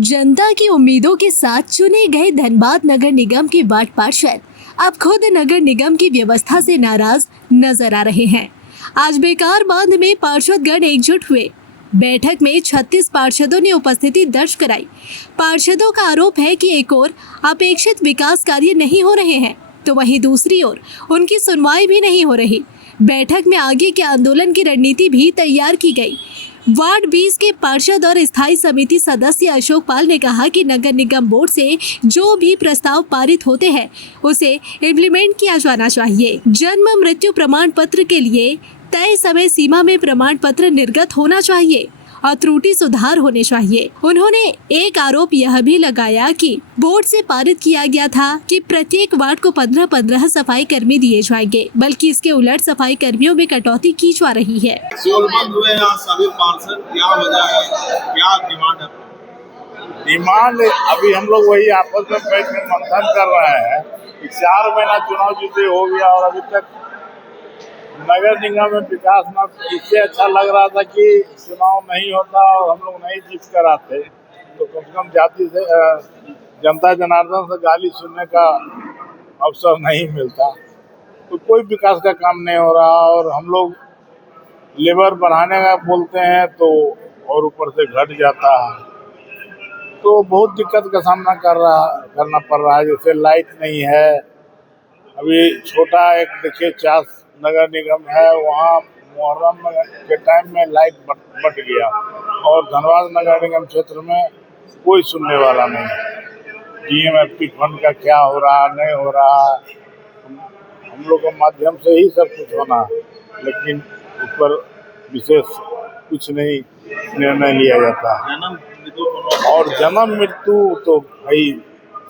जनता की उम्मीदों के साथ चुने गए धनबाद नगर निगम के वार्ड पार्षद अब खुद नगर निगम की व्यवस्था से नाराज नजर आ रहे हैं। आज बेकार बांध में पार्षदगण एकजुट हुए। बैठक में 36 पार्षदों ने उपस्थिति दर्ज कराई। पार्षदों का आरोप है कि एक ओर अपेक्षित विकास कार्य नहीं हो रहे हैं, तो वहीं दूसरी ओर उनकी सुनवाई भी नहीं हो रही। बैठक में आगे के आंदोलन की रणनीति भी तैयार की गई। वार्ड 20 के पार्षद और स्थायी समिति सदस्य अशोक पाल ने कहा कि नगर निगम बोर्ड से जो भी प्रस्ताव पारित होते हैं उसे इम्प्लीमेंट किया जाना चाहिए। जन्म मृत्यु प्रमाण पत्र के लिए तय समय सीमा में प्रमाण पत्र निर्गत होना चाहिए और त्रुटि सुधार होने चाहिए। उन्होंने एक आरोप यह भी लगाया कि बोर्ड से पारित किया गया था कि प्रत्येक वार्ड को 15-15 सफाई कर्मी दिए जाएंगे, बल्कि इसके उलट सफाई कर्मियों में कटौती की जा रही है। सभी पार्षद क्या वजह है, क्या डिमांड है? डिमांड अभी हम लोग वही आपस में बैठ कर मंथन कर रहे हैं कि 4 महीना चुनाव जीते हो गया और अभी तक नगर निगम में विकास ना। इससे अच्छा लग रहा था कि चुनाव नहीं होता और हम लोग नहीं जीत कर आते तो कम से कम जाति से जनता जनार्दन से गाली सुनने का अवसर नहीं मिलता। तो कोई विकास का काम नहीं हो रहा और हम लोग लेबर बढ़ाने का बोलते हैं तो और ऊपर से घट जाता है, तो बहुत दिक्कत का सामना करना पड़ रहा है। जैसे लाइट नहीं है, अभी छोटा एक देखिए चास नगर निगम है, वहाँ मुहर्रम के टाइम में लाइट बट गया और धनबाद नगर निगम क्षेत्र में कोई सुनने वाला नहीं। डीएमएफटी फंड का क्या हो रहा नहीं हो रहा, हम लोग के माध्यम से ही सब कुछ होना, लेकिन ऊपर विशेष कुछ नहीं निर्णय लिया जाता। और जन्म मृत्यु तो भाई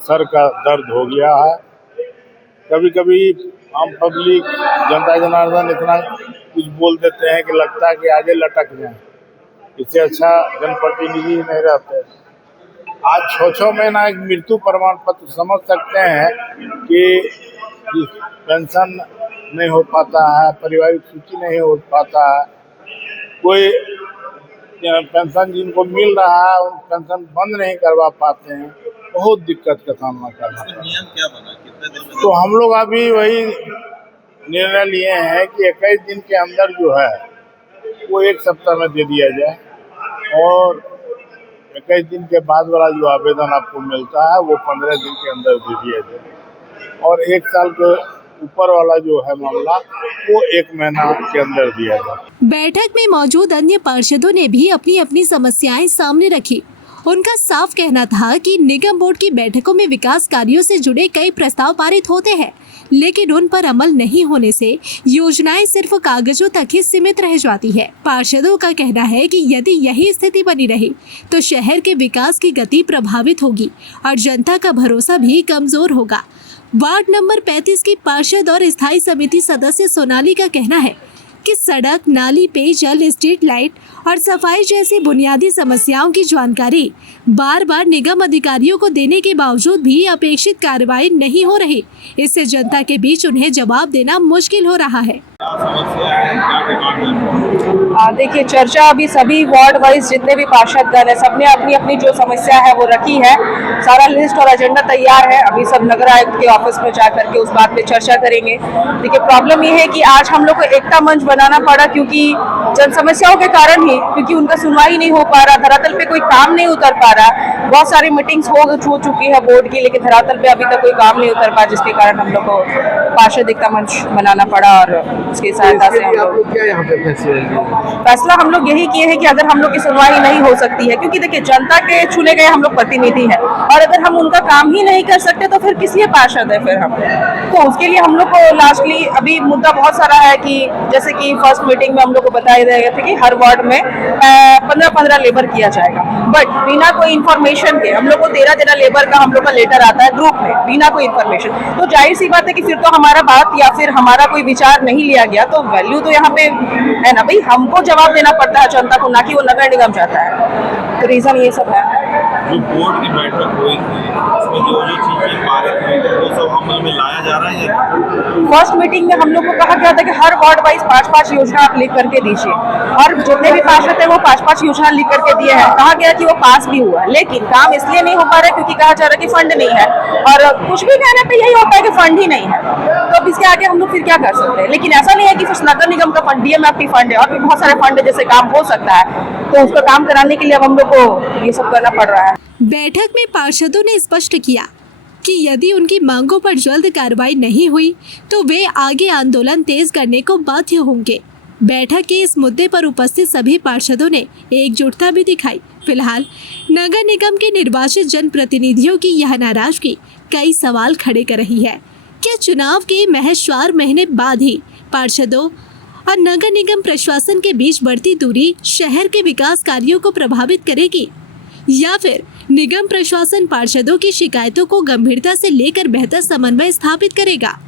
सर का दर्द हो गया है। कभी कभी आम पब्लिक जनता जनार्दन इतना कुछ बोल देते हैं कि लगता है कि आगे लटक जाए। इससे अच्छा जनप्रतिनिधि नहीं रहते। आज 6-6 महीना एक मृत्यु प्रमाण पत्र समझ सकते हैं कि पेंशन नहीं हो पाता है, पारिवारिक सूची नहीं हो पाता है, कोई पेंशन जिनको मिल रहा है उन पेंशन बंद नहीं करवा पाते हैं, बहुत दिक्कत का सामना करना है। नियम क्या बना, कितने दिन में? तो हम लोग अभी वही निर्णय लिए हैं कि 21 दिन के अंदर जो है वो 1 सप्ताह में दे दिया जाए और 21 दिन के बाद वाला जो आवेदन आपको मिलता है वो 15 दिन के अंदर दे दिया जाए और 1 साल के ऊपर वाला जो है मामला वो 1 महीना के अंदर दिया जाए। बैठक में मौजूद अन्य पार्षदों ने भी अपनी अपनी समस्याएं सामने रखी। उनका साफ कहना था कि निगम बोर्ड की बैठकों में विकास कार्यों से जुड़े कई प्रस्ताव पारित होते हैं, लेकिन उन पर अमल नहीं होने से योजनाएं सिर्फ कागजों तक ही सीमित रह जाती है। पार्षदों का कहना है कि यदि यही स्थिति बनी रही तो शहर के विकास की गति प्रभावित होगी और जनता का भरोसा भी कमजोर होगा। वार्ड नंबर 35 की पार्षद और स्थायी समिति सदस्य सोनाली का कहना है कि सड़क, नाली, पेयजल, स्ट्रीट लाइट और सफाई जैसी बुनियादी समस्याओं की जानकारी बार बार निगम अधिकारियों को देने के बावजूद भी अपेक्षित कार्रवाई नहीं हो रही। इससे जनता के बीच उन्हें जवाब देना मुश्किल हो रहा है। देखिए, चर्चा अभी सभी वार्ड वाइज जितने भी पार्षदगण है सबने अपनी अपनी जो समस्या है वो रखी है। सारा लिस्ट और एजेंडा तैयार है। अभी सब नगर आयुक्त के ऑफिस में जा करके उस बात पे चर्चा करेंगे। देखिए, प्रॉब्लम ये है कि आज हम लोग को एकता मंच बनाना पड़ा क्योंकि जन समस्याओं के कारण ही, क्योंकि उनका सुनवाई नहीं हो पा रहा, धरातल पे कोई काम नहीं उतर पा रहा। बहुत सारी मीटिंग्स हो चुकी है बोर्ड की, लेकिन धरातल पे अभी तक कोई काम नहीं उतर पा, जिसके कारण हम लोग को पार्षद एकता मंच बनाना पड़ा और उसकी सहायता से हम लोग क्या यहाँ पे फैसला हम लोग यही किए हैं कि अगर हम लोग की सुनवाई नहीं हो सकती है, क्योंकि देखिए जनता के चुने गए हम लोग प्रतिनिधि हैं और अगर हम उनका काम ही नहीं कर सकते तो फिर किस लिए पार्षद है फिर हम। तो उसके लिए हम लोग को लास्टली अभी मुद्दा बहुत सारा है कि जैसे कि फर्स्ट मीटिंग में हम लोग को बताया गया था कि हर वार्ड में 15-15 लेबर किया जाएगा, बट बिना कोई इन्फॉर्मेशन के हम लोग को 13 लेबर का हम लोग का लेटर आता है ग्रुप में बिना कोई इन्फॉर्मेशन। तो जाहिर सी बात है कि फिर तो हमारा बात या फिर हमारा कोई विचार नहीं लिया गया, तो वैल्यू तो यहाँ पे है ना भाई, हमको जवाब देना पड़ता है जनता को, ना कि वो नगर निगम चाहता है। तो रीजन ये सब है। जो बोर्ड की बैठक हुई थी उसमें जो जो चीजें पारित हुई थी वो सब अमल में लाया जा रहा है या फर्स्ट मीटिंग में हम लोग को कहा गया था कि हर वार्ड वाइज 5-5 योजना आप लिख करके दीजिए, और जितने भी पार्षद थे वो 5-5 योजना लिख करके दिए हैं। कहा गया कि वो पास भी हुआ, लेकिन काम इसलिए नहीं हो पा रहा है क्योंकि कहा जा रहा है कि फंड नहीं है, और कुछ भी कहने पे यही होता है कि फंड ही नहीं है। तो अब इसके आगे हम लोग फिर क्या कर सकते हैं? लेकिन ऐसा नहीं है कि सिर्फ नगर निगम का फंड, डीएमएफटी फंड है और भी बहुत सारे फंड है जैसे काम हो सकता है, तो उसका काम कराने के लिए अब हम लोग को ये सब करना पड़ रहा है। बैठक में पार्षदों ने स्पष्ट किया कि यदि उनकी मांगों पर जल्द कार्रवाई नहीं हुई तो वे आगे आंदोलन तेज करने को बाध्य होंगे। बैठक के इस मुद्दे पर उपस्थित सभी पार्षदों ने एकजुटता भी दिखाई। फिलहाल नगर निगम के निर्वाचित जनप्रतिनिधियों की यह नाराजगी कई सवाल खड़े कर रही है। क्या चुनाव के महज 4 महीने बाद ही पार्षदों और नगर निगम प्रशासन के बीच बढ़ती दूरी शहर के विकास कार्यों को प्रभावित करेगी, या फिर निगम प्रशासन पार्षदों की शिकायतों को गंभीरता से लेकर बेहतर समन्वय स्थापित करेगा?